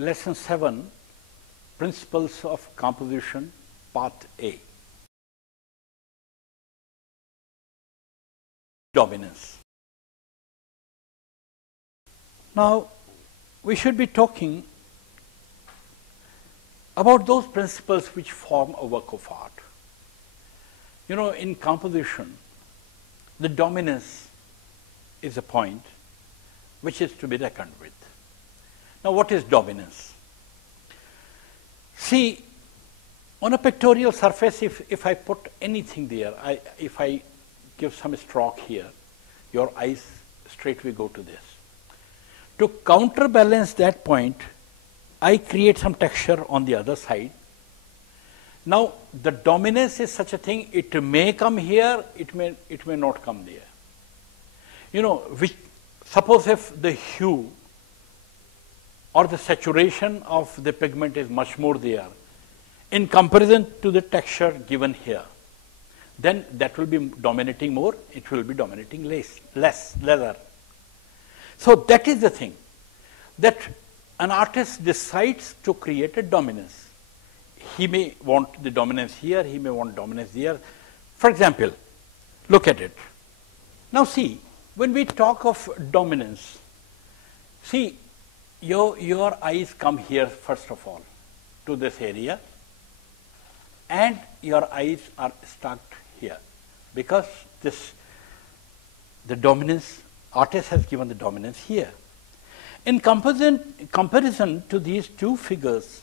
Lesson 7, Principles of Composition, Part A. Dominance. Now, we should be talking about those principles which form a work of art. You know, in composition, the dominance is a point which is to be reckoned with. Now, what is dominance? See, on a pictorial surface, if I put anything there, if I give some stroke here, your eyes straightway go to this. To counterbalance that point, I create some texture on the other side. Now, the dominance is such a thing, it may come here, it may not come there. You know, suppose if the hue or the saturation of the pigment is much more there in comparison to the texture given here, then that will be dominating more, it will be dominating less. So that is the thing, that an artist decides to create a dominance. He may want the dominance here, he may want dominance there. For example, look at it. Now see, when we talk of dominance, see, your eyes come here first of all to this area, and your eyes are stuck here because the dominance, artist has given the dominance here. In comparison to these two figures,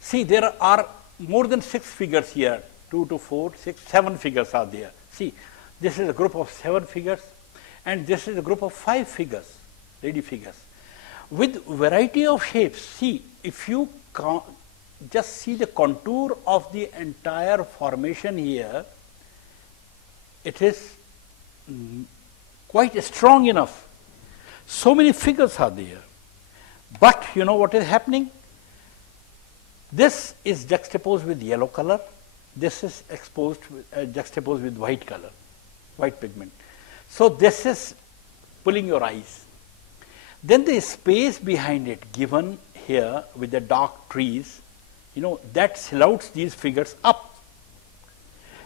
see, there are more than 6 figures here, 2 to 4, 6, 7 figures are there. See, this is a group of 7 figures, and this is a group of 5 figures, lady figures, with variety of shapes. See, if you just see the contour of the entire formation here, it is quite strong enough. So many figures are there. But you know what is happening? This is juxtaposed with yellow color. This is juxtaposed with white color, white pigment. So this is pulling your eyes. Then the space behind it given here with the dark trees, you know, that silhouettes these figures up.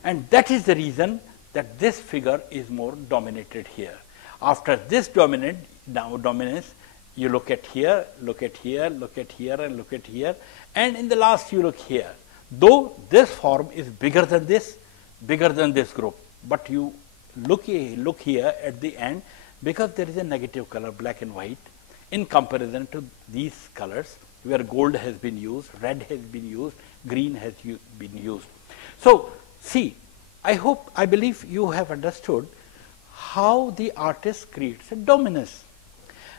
And that is the reason that this figure is more dominated here. After this dominance, you look at here, look at here, look at here, and look at here, and in the last you look here. Though this form is bigger than this group, but you look here at the end, because there is a negative color, black and white, in comparison to these colors, where gold has been used, red has been used, green has been used. So, see, I believe you have understood how the artist creates a dominance.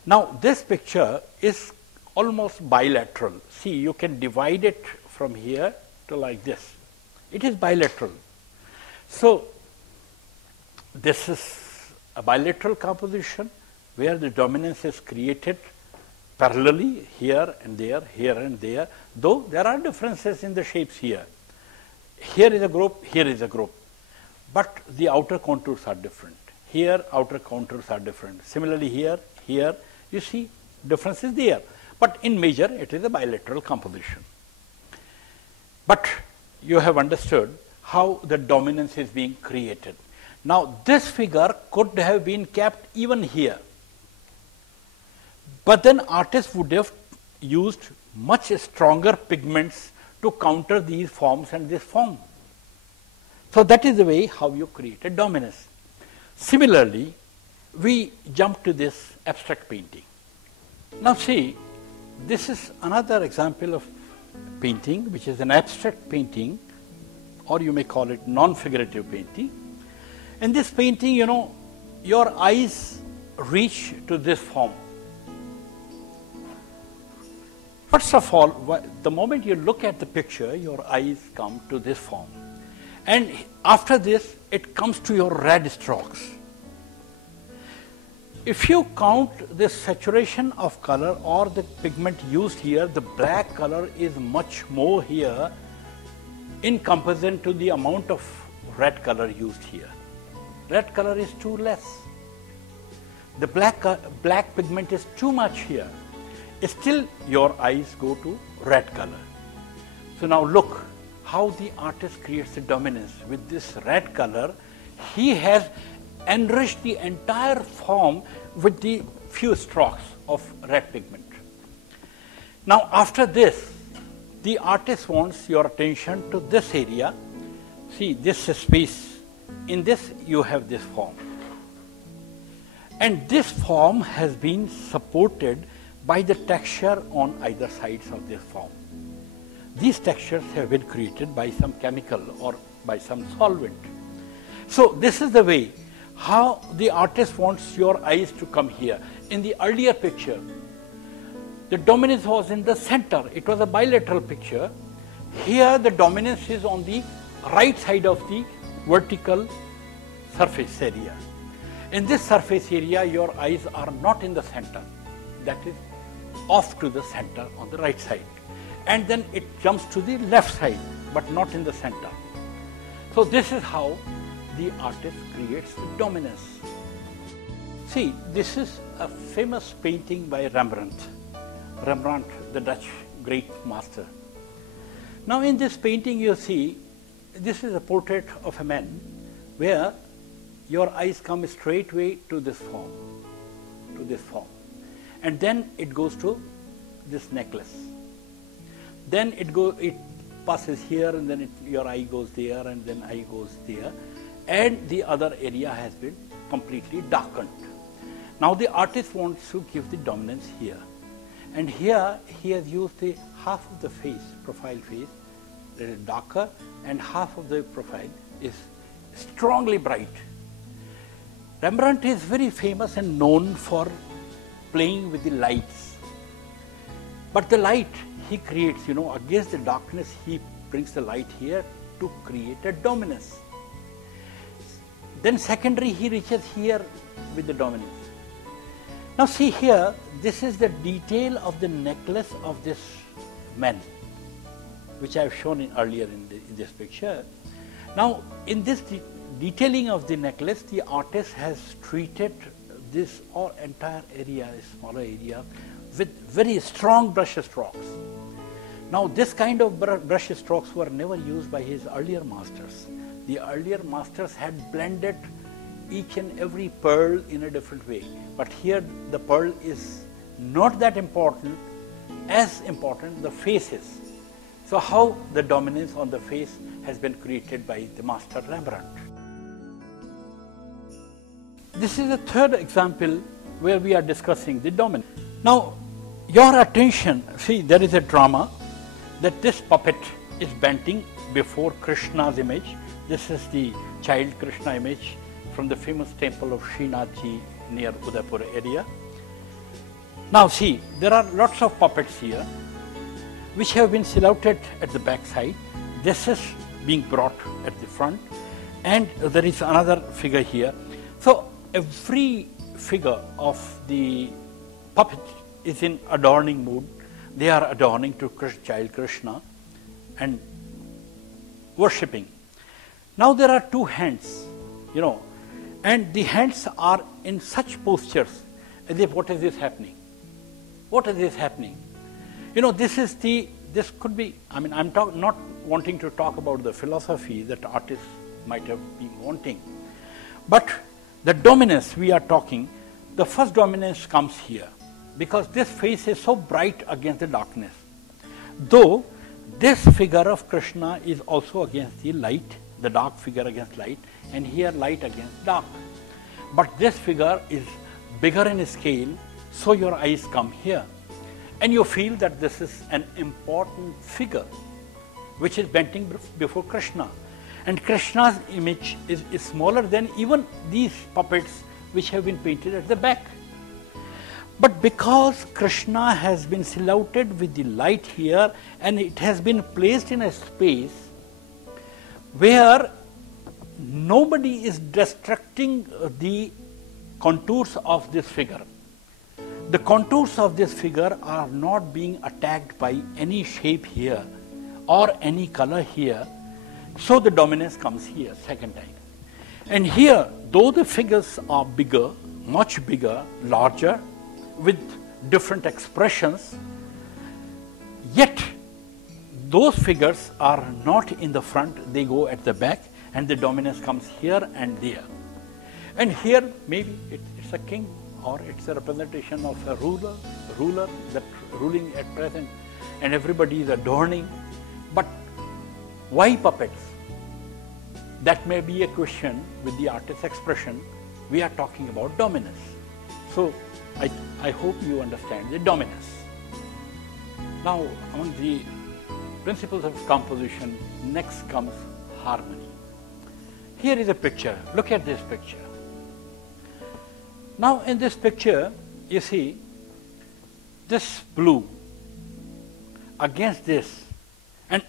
Now, this picture is almost bilateral. See, you can divide it from here to like this. It is bilateral. So, this is a bilateral composition where the dominance is created parallelly here and there, though there are differences in the shapes here. Here is a group, here is a group, but the outer contours are different. Here, outer contours are different. Similarly, here, you see differences there. But in measure, it is a bilateral composition. But you have understood how the dominance is being created. Now, this figure could have been kept even here. But then artists would have used much stronger pigments to counter these forms and this form. So that is the way how you create a dominance. Similarly, we jump to this abstract painting. Now see, this is another example of painting, which is an abstract painting, or you may call it non-figurative painting. In this painting, you know, your eyes reach to this form. First of all, the moment you look at the picture, your eyes come to this form. And after this, it comes to your red strokes. If you count the saturation of color or the pigment used here, the black color is much more here in comparison to the amount of red color used here. Red color is too less. The black pigment is too much here. still your eyes go to red color. So now look how the artist creates the dominance. With this red color, he has enriched the entire form with the few strokes of red pigment. Now after this, the artist wants your attention to this area. See, this is space. In this you have this form. And this form has been supported by the texture on either sides of this form. These textures have been created by some chemical or by some solvent. So this is the way how the artist wants your eyes to come here. In the earlier picture, the dominance was in the center. It was a bilateral picture. Here the dominance is on the right side of the vertical surface area. In this surface area, your eyes are not in the center. That is off to the center on the right side. And then it jumps to the left side, but not in the center. So this is how the artist creates the dominance. See, this is a famous painting by Rembrandt. Rembrandt, the Dutch great master. Now in this painting you see, this is a portrait of a man where your eyes come straightway to this form, and then it goes to this necklace. Then it passes here, and then your eye goes there, and then eye goes there, and the other area has been completely darkened. Now the artist wants to give the dominance here, and here he has used the half of the face, profile face, that is darker, and half of the profile is strongly bright. Rembrandt is very famous and known for playing with the lights. But the light he creates, against the darkness, he brings the light here to create a dominance. Then secondary, he reaches here with the dominance. Now see here, this is the detail of the necklace of this man, which I have shown earlier in this picture. Now in this detailing of the necklace, the artist has treated this entire area, a smaller area, with very strong brush strokes. Now this kind of brush strokes were never used by his earlier masters. The earlier masters had blended each and every pearl in a different way. But here the pearl is not that important, as important the face is. So how the dominance on the face has been created by the master Rembrandt. This is the third example where we are discussing the dominance. Now your attention, see, there is a drama that this puppet is bending before Krishna's image. This is the child Krishna image from the famous temple of Srinathji near Udaipur area. Now see, there are lots of puppets here which have been silhouetted at the back side. This is being brought at the front, and there is another figure here. So every figure of the puppet is in adorning mood. They are adorning to child Krishna and worshipping. Now there are two hands, and the hands are in such postures as if what is this happening? What is this happening? This could be, I'm not wanting to talk about the philosophy that artists might have been wanting, but the dominance we are talking, the first dominance comes here because this face is so bright against the darkness. Though this figure of Krishna is also against the light, the dark figure against light, and here light against dark. But this figure is bigger in scale, so your eyes come here. And you feel that this is an important figure which is bending before Krishna. And Krishna's image is smaller than even these puppets which have been painted at the back. But because Krishna has been silhouetted with the light here, and it has been placed in a space where nobody is distracting the contours of this figure. The contours of this figure are not being attacked by any shape here or any color here. So the dominance comes here, second time. And here, though the figures are bigger, much bigger, larger, with different expressions, yet those figures are not in the front, they go at the back, and the dominance comes here and there. And here maybe it's a king, or it's a representation of a ruler that ruling at present, and everybody is adorning. But why puppets? That may be a question with the artist's expression. We are talking about dominance. So I hope you understand the dominance. Now, among the principles of composition, next comes harmony. Here is a picture. Look at this picture. Now, in this picture, you see this blue against this, and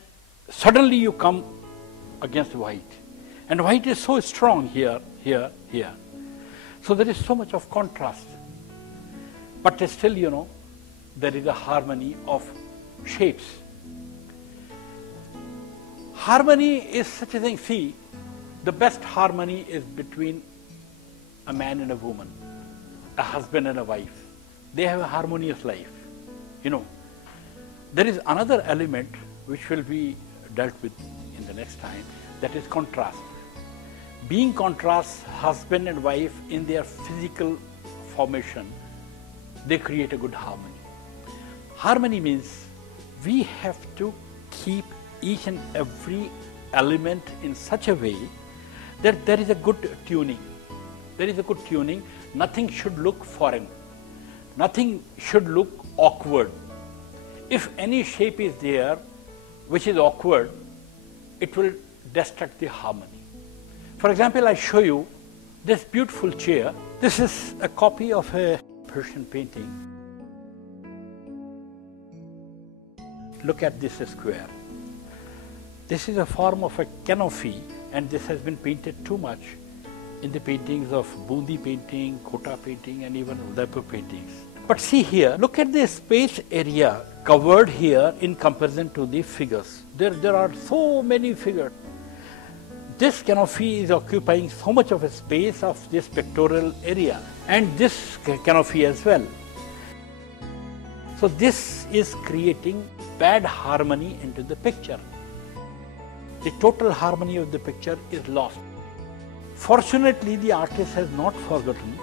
suddenly you come against white. And white is so strong here, here, here. So there is so much of contrast. But still, you know, there is a harmony of shapes. Harmony is such a thing. See, the best harmony is between a man and a woman, a husband and a wife. They have a harmonious life. You know, there is another element which will be dealt with in the next time, that is contrast. Being contrast, husband and wife in their physical formation, they create a good harmony. Harmony means we have to keep each and every element in such a way that there is a good tuning. There is a good tuning. Nothing should look foreign. Nothing should look awkward. If any shape is there which is awkward, it will destruct the harmony. For example, I show you this beautiful chair. This is a copy of a Persian painting. Look at this square. This is a form of a canopy, and this has been painted too much in the paintings of Bundi painting, Kota painting, and even Udaipur paintings. But see here, look at the space area covered here in comparison to the figures. There are so many figures. This canopy is occupying so much of a space of this pictorial area, and this canopy as well. So this is creating bad harmony into the picture. The total harmony of the picture is lost. Fortunately, the artist has not forgotten.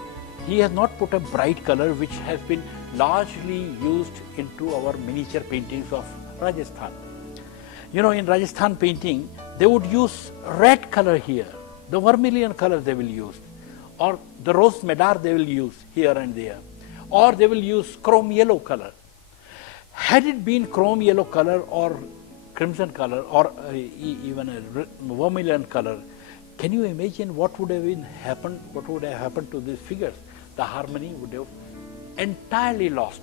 He has not put a bright color which has been largely used into our miniature paintings of Rajasthan. You know, in Rajasthan painting, they would use red color here, the vermilion color they will use, or the rose madar they will use here and there, or they will use chrome yellow color. Had it been chrome yellow color or crimson color or even a vermilion color, can you imagine what would have happened? What would have happened to these figures? The harmony would have entirely lost.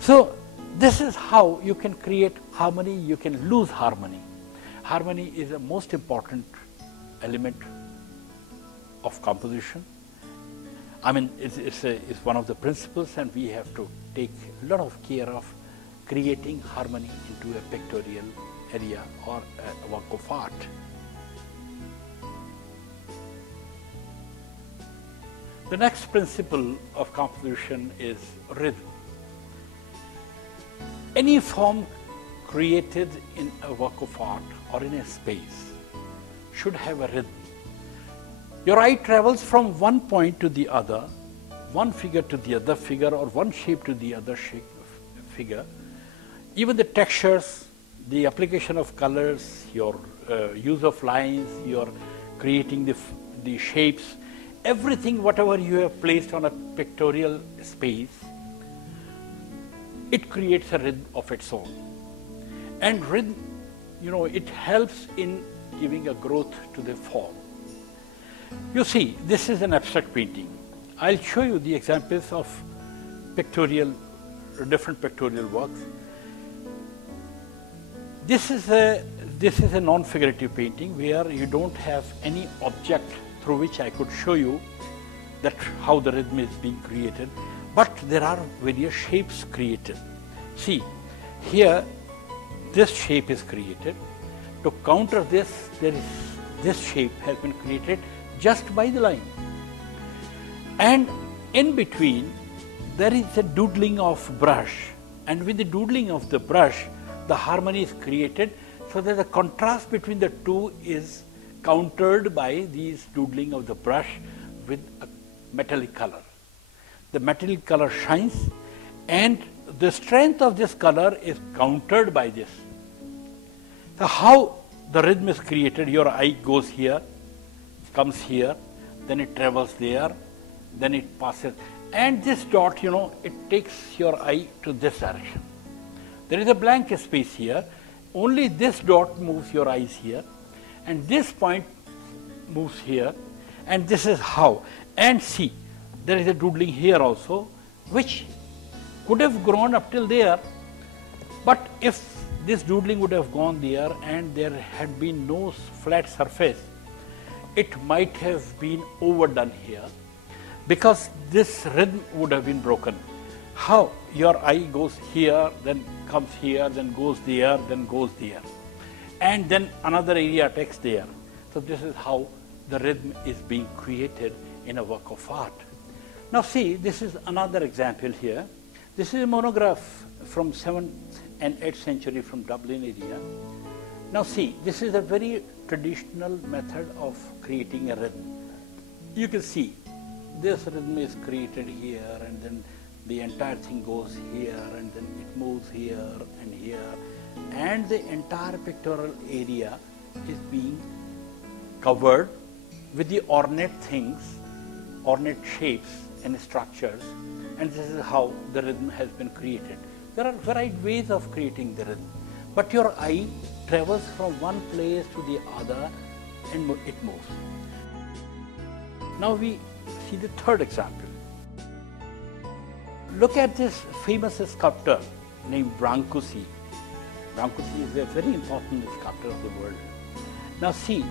So this is how you can create harmony, you can lose harmony. Harmony is the most important element of composition. I mean, it's one of the principles, and we have to take a lot of care of creating harmony into a pictorial area or a work of art. The next principle of composition is rhythm. Any form created in a work of art or in a space should have a rhythm. Your eye travels from one point to the other, one figure to the other figure, or one shape to the other figure. Even the textures, the application of colors, your use of lines, your creating the shapes, everything, whatever you have placed on a pictorial space, it creates a rhythm of its own. And rhythm, you know, it helps in giving a growth to the form. You see, this is an abstract painting. I'll show you the examples of different pictorial works. This is a non-figurative painting where you don't have any object through which I could show you that how the rhythm is being created, but there are various shapes created. See, here this shape is created. To counter this, this shape has been created just by the line. And in between, there is a doodling of brush, and with the doodling of the brush, the harmony is created, so that the contrast between the two is countered by these doodling of the brush with a metallic color. The metallic color shines, and the strength of this color is countered by this. So how the rhythm is created? Your eye goes here, comes here, then it travels there, then it passes, and this dot, it takes your eye to this direction. There is a blank space here, only this dot moves your eyes here, and this point moves here, and this is how. And see, there is a doodling here also, which could have grown up till there, but if this doodling would have gone there and there had been no flat surface, it might have been overdone here, because this rhythm would have been broken. How? Your eye goes here, then comes here, then goes there, then goes there, and then another area takes there. So this is how the rhythm is being created in a work of art. Now see, this is another example here. This is a monograph from 7th and 8th century from Dublin area. Now see, this is a very traditional method of creating a rhythm. You can see this rhythm is created here, and then the entire thing goes here, and then it moves here and here, and the entire pictorial area is being covered with the ornate things, ornate shapes and structures, and this is how the rhythm has been created. There are varied ways of creating the rhythm, but your eye travels from one place to the other and it moves. Now we see the third example. Look at this famous sculptor named Brancusi. Brancusi is a very important sculptor of the world. Now see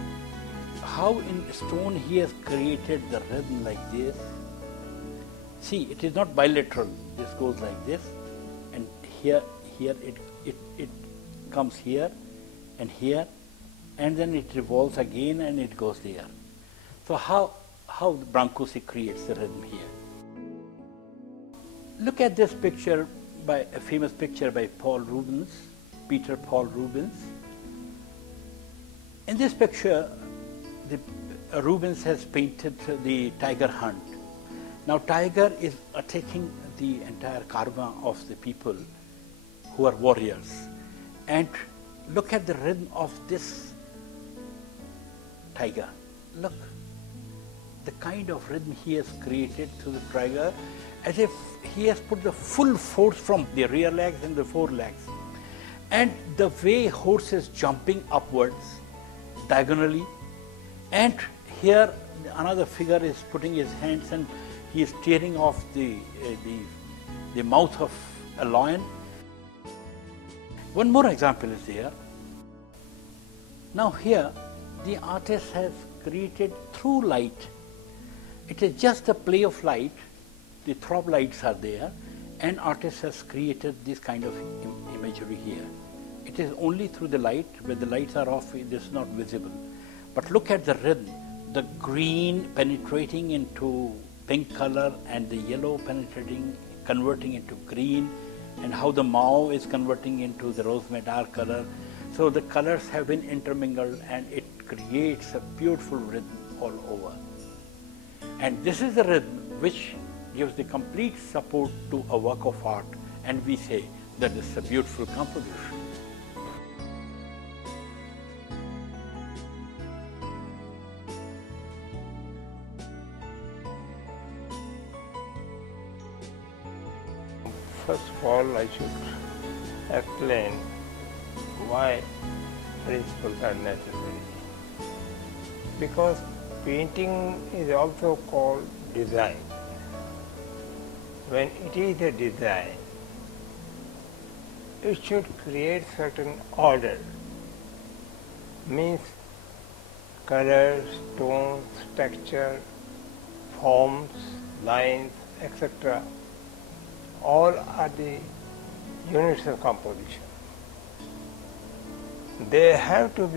how in stone he has created the rhythm like this. See, it is not bilateral. This goes like this, and here it comes here, and then it revolves again and it goes there. So how Brancusi creates the rhythm here? Look at this picture, by a famous picture by Paul Rubens, Peter Paul Rubens. In this picture, Rubens has painted the tiger hunt. Now tiger is attacking the entire caravan of the people who are warriors. And look at the rhythm of this tiger. Look, the kind of rhythm he has created to the tiger, as if he has put the full force from the rear legs and the forelegs. And the way horse is jumping upwards, diagonally, and here another figure is putting his hands and he is tearing off the mouth of a lion. One more example is there. Now here the artist has created through light. It is just a play of light. The throb lights are there, and artist has created this kind of imagery here. It is only through the light. When the lights are off, it is not visible. But look at the rhythm, the green penetrating into pink color and the yellow penetrating, converting into green, and how the mauve is converting into the rose madar color. So the colors have been intermingled and it creates a beautiful rhythm all over. And this is the rhythm which gives the complete support to a work of art, and we say that it's a beautiful composition. First of all, I should explain why principles are necessary. Because painting is also called design. When it is a design, it should create certain order, means colors, tones, texture, forms, lines, etc. all are the units of composition. They have to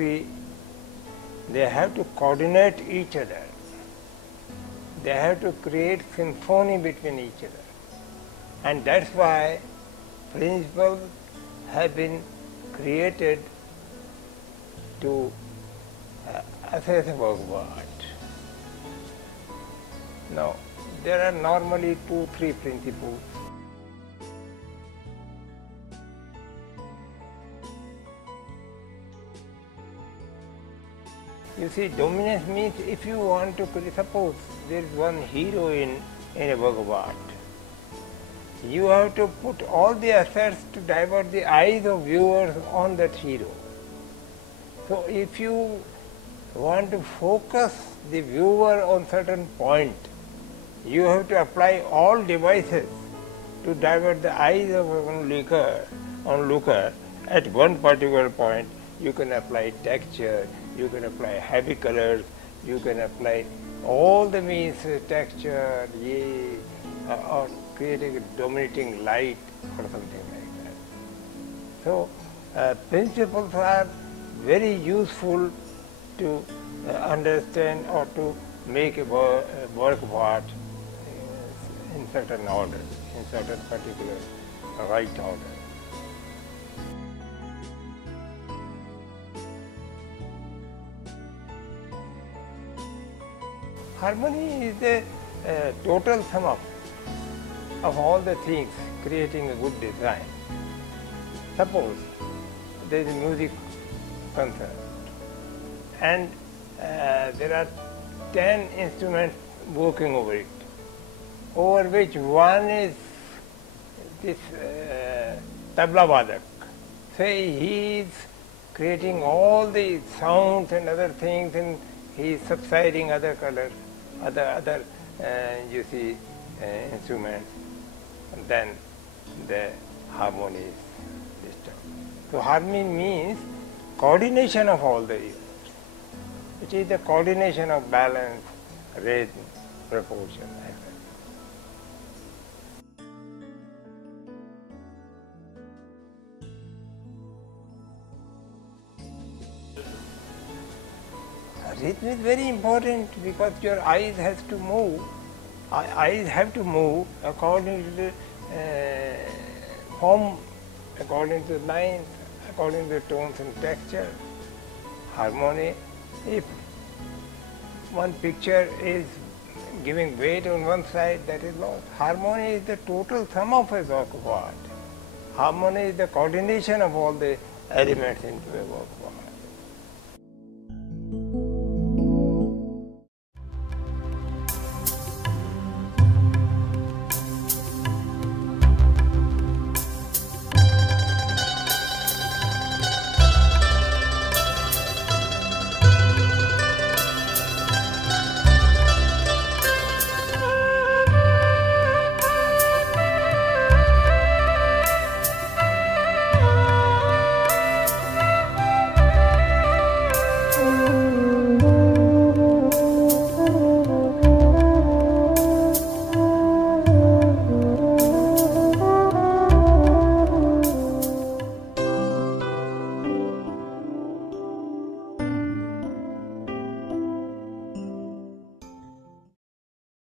coordinate each other. They have to create symphony between each other. And that's why principles have been created to assess a work of art. Now, there are normally 2-3 principles. You see, dominance means if you want to, suppose there is one hero in a work of art, you have to put all the efforts to divert the eyes of viewers on that hero. So if you want to focus the viewer on certain point, you have to apply all devices to divert the eyes of an looker at one particular point. You can apply texture, you can apply heavy colors, you can apply all the means texture, or creating a dominating light or something like that. So principles are very useful to understand or to make a work of art in certain order, in certain particular right order. Harmony is the total sum of all the things creating a good design. Suppose there is a music concert and there are 10 instruments working over it, over which one is this tabla vadak. Say he is creating all the sounds and other things, and he is subsiding other colors, other you see instruments, and then the harmony is disturbed. So harmony means coordination of all the units. It is the coordination of balance, rhythm, proportion, etc. Rhythm is very important because your eyes have to move. Eyes have to move according to the form, according to the lines, according to the tones and texture. Harmony, if one picture is giving weight on one side, that is lost. Harmony is the total sum of a work of art. Harmony is the coordination of all the elements into a work of art.